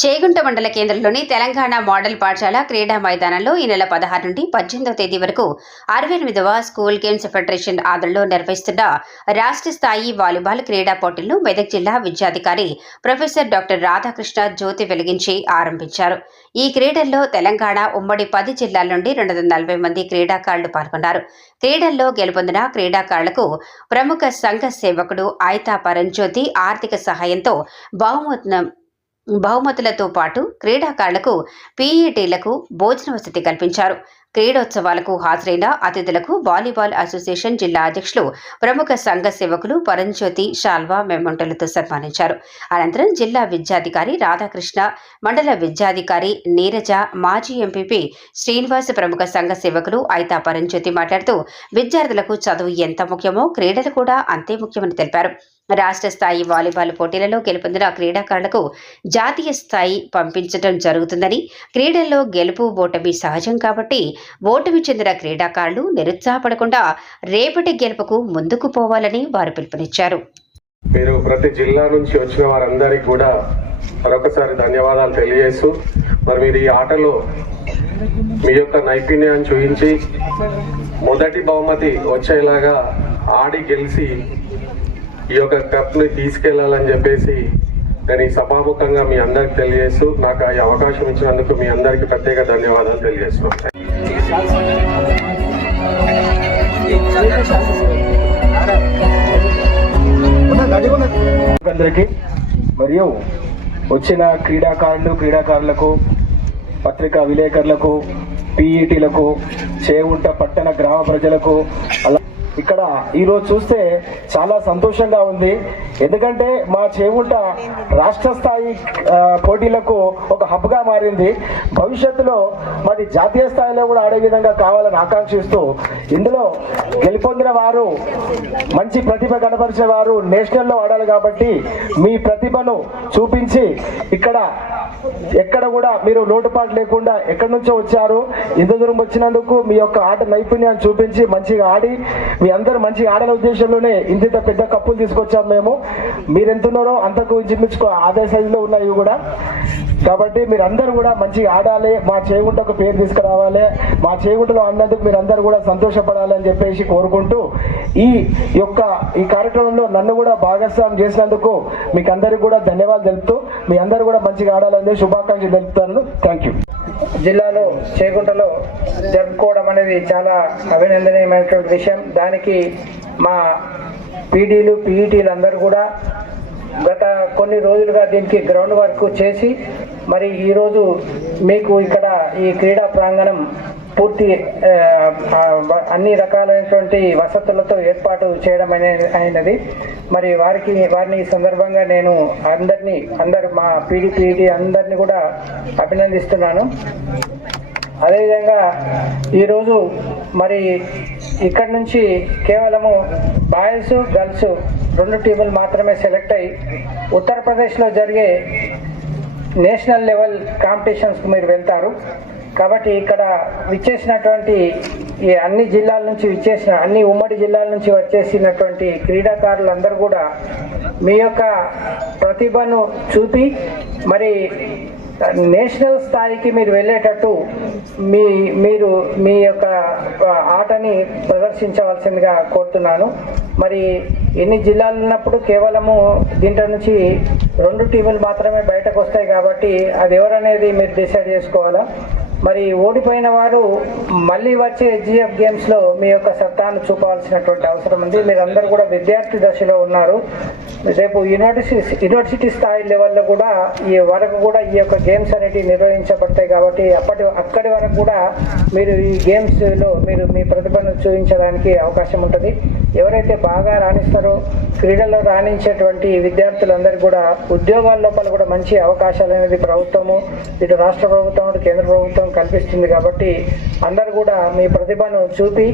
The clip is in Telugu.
చేగుంట మండల కేంద్రంలోని తెలంగాణ మోడల్ పాఠశాల క్రీడా మైదానంలో ఈ నెల 16 నుండి 18వ తేదీ వరకు 68వ స్కూల్ గేమ్స్ ఫెడరేషన్ ఆధ్వర్యంలో నిర్వహిస్తున్న రాష్ట్ర స్థాయి వాలీబాల్ క్రీడా పోటీలను మెదక్ జిల్లా విద్యాధికారి ప్రొఫెసర్ డాక్టర్ రాధాకృష్ణ జ్యోతి వెలిగించి ఆరంభించారు. ఈ క్రీడల్లో తెలంగాణ ఉమ్మడి 10 జిల్లాల నుండి 240 మంది క్రీడాకారులు పాల్గొన్నారు. క్రీడల్లో గెలుపొందిన క్రీడాకారులకు ప్రముఖ సంఘ సేవకుడు ఆయితా పరంజ్యోతి ఆర్థిక సహాయంతో బహుమతులతో పాటు క్రీడాకారులకు పీఈటీలకు భోజన వసతి కల్పించారు. క్రీడోత్సవాలకు హాజరైన అతిథులకు వాలీబాల్ అసోసియేషన్ జిల్లా అధ్యక్షులు ప్రముఖ సంఘ సేవకులు పరంజ్యోతి శాల్వా మెమంటోలతో సన్మానించారు. అనంతరం జిల్లా విద్యాధికారి రాధాకృష్ణ, మండల విద్యాధికారి నీరజ, మాజీ ఎంపీపీ శ్రీనివాస్, ప్రముఖ సంఘ సేవకులు ఆయితా పరంజ్యోతి మాట్లాడుతూ విద్యార్థులకు చదువు ఎంత ముఖ్యమో క్రీడలు కూడా అంతే ముఖ్యమని తెలిపారు. రాష్ట్ర స్థాయి వాలీబాల్ పోటీలలో గెలుపొందిన క్రీడాకారులకు జాతీయ స్థాయి పంపించడం జరుగుతుందని, క్రీడల్లో గెలుపు ఓటమి సహజం కాబట్టి ఓటమి చెందిన క్రీడాకారులు నిరుత్సాహపడకుండా రేపటి గెలుపుకు ముందుకు పోవాలని వారు పిలుపునిచ్చారు. మీరు ప్రతి జిల్లా నుంచి వచ్చిన వారందరికీ కూడా మరొకసారి ధన్యవాదాలు తెలియజేస్తూ, మరి మీరు ఈ ఆటలో మీ యొక్క నైపుణ్యాన్ని చూపించి మొదటి బహుమతి వచ్చేలాగా ఆడి గెలిచి ఈ యొక్క కప్ని తీసుకెళ్లాలని చెప్పేసి నేను ఈ సభాముఖంగా మీ అందరికి తెలియజేస్తూ, నాకు ఈ అవకాశం ఇచ్చినందుకు మీ అందరికీ ప్రత్యేక ధన్యవాదాలు తెలియజేస్తున్నాను. అందరికీ మరియు వచ్చిన క్రీడాకారులకు, పత్రికా విలేకరులకు, పీఈటీలకు, చేగుంట పట్టణ గ్రామ ప్రజలకు, అలా ఇక్కడ ఈరోజు చూస్తే చాలా సంతోషంగా ఉంది. ఎందుకంటే మా చేగుంట రాష్ట్ర స్థాయి పోటీలకు ఒక హబ్గా మారింది. భవిష్యత్తులో మరి జాతీయ స్థాయిలో కూడా ఆడే విధంగా కావాలని ఆకాంక్షిస్తూ, ఇందులో గెలుపొందిన వారు, మంచి ప్రతిభ కనపరిచిన వారు నేషనల్లో ఆడాలి కాబట్టి మీ ప్రతిభను చూపించి ఇక్కడ ఎక్కడ కూడా మీరు లోటుపాటు లేకుండా ఎక్కడి నుంచో వచ్చారు, ఇంత దూరం వచ్చినందుకు మీ యొక్క ఆట నైపుణ్యాన్ని చూపించి మంచిగా ఆడి మీ అందరూ మంచిగా ఆడల ఉద్దేశంలోనే ఇంత పెద్ద కప్పులు తీసుకొచ్చాము మేము. మీరు ఎంతున్నారో అంతకు జిమ్మించుకో అదే సైజులో ఉన్నాయి కూడా. కాబట్టి మీరు అందరూ కూడా మంచిగా ఆడాలి, మా చేగుంటకు పేరు తీసుకురావాలి, మా చేగుంటలో ఆడినందుకు మీరు అందరూ కూడా సంతోషపడాలి అని చెప్పేసి కోరుకుంటూ, ఈ కార్యక్రమంలో నన్ను కూడా భాగస్వామ్యం చేసినందుకు మీకు అందరికీ కూడా ధన్యవాదాలు తెలుపుతూ, మీ అందరూ కూడా మంచిగా ఆడాలని శుభాకాంక్షలు తెలుపుతాను. Thank you. జిల్లాలో చేగుంటలో జరుపుకోవడం అనేది చాలా అభినందనీయమైనటువంటి విషయం. దానికి మా పీడీలు, పీఈటీలు అందరూ కూడా గత కొన్ని రోజులుగా దీనికి గ్రౌండ్ వర్క్ చేసి, మరి ఈరోజు మీకు ఇక్కడ ఈ క్రీడా ప్రాంగణం పూర్తి అన్ని రకాలైనటువంటి వసతులతో ఏర్పాటు చేయడం అయినది. మరి వారిని ఈ సందర్భంగా నేను అందరు మా పీడీ అందరినీ కూడా అభినందిస్తున్నాను. అదేవిధంగా ఈరోజు మరి ఇక్కడ నుంచి కేవలము బాయ్స్, గర్ల్స్ 2 టీములు మాత్రమే సెలెక్ట్ అయ్యి ఉత్తరప్రదేశ్లో జరిగే నేషనల్ లెవెల్ కాంపిటీషన్స్కి మీరు వెళ్తారు. కాబట్టి ఇక్కడ విచ్చేసినటువంటి ఈ అన్ని జిల్లాల నుంచి అన్ని ఉమ్మడి జిల్లాల నుంచి వచ్చేసినటువంటి క్రీడాకారులందరూ కూడా మీ యొక్క ప్రతిభను చూపి మరి నేషనల్ స్థాయికి మీరు వెళ్ళేటట్టు మీరు మీ యొక్క ఆటని ప్రదర్శించవలసిందిగా కోరుతున్నాను. మరి ఎన్ని జిల్లాలు ఉన్నప్పుడు కేవలము దీంట్లో నుంచి 2 టీములు మాత్రమే బయటకు వస్తాయి కాబట్టి అది ఎవరనేది మీరు డిసైడ్ చేసుకోవాలా. మరి ఓడిపోయిన వారు మళ్ళీ వచ్చే హెచ్జిఎఫ్ గేమ్స్లో మీ యొక్క సత్తాను చూపవలసినటువంటి అవసరం ఉంది. మీరందరూ కూడా విద్యార్థి దశలో ఉన్నారు. రేపు యూనివర్సిటీ స్థాయి లెవెల్లో కూడా ఈ యొక్క గేమ్స్ అనేటివి నిర్వహించబడతాయి కాబట్టి అక్కడి వరకు కూడా మీరు ఈ గేమ్స్లో మీరు మీ ప్రతిభను చూపించడానికి అవకాశం ఉంటుంది. ఎవరైతే బాగా రాణిస్తారో, క్రీడల్లో రాణించేటువంటి విద్యార్థులందరికీ కూడా ఉద్యోగాల లోపల కూడా మంచి అవకాశాలు అనేది ప్రభుత్వము, ఇటు రాష్ట్ర ప్రభుత్వం, కేంద్ర ప్రభుత్వం కల్పిస్తుంది. కాబట్టి అందరూ కూడా మీ ప్రతిభను చూపి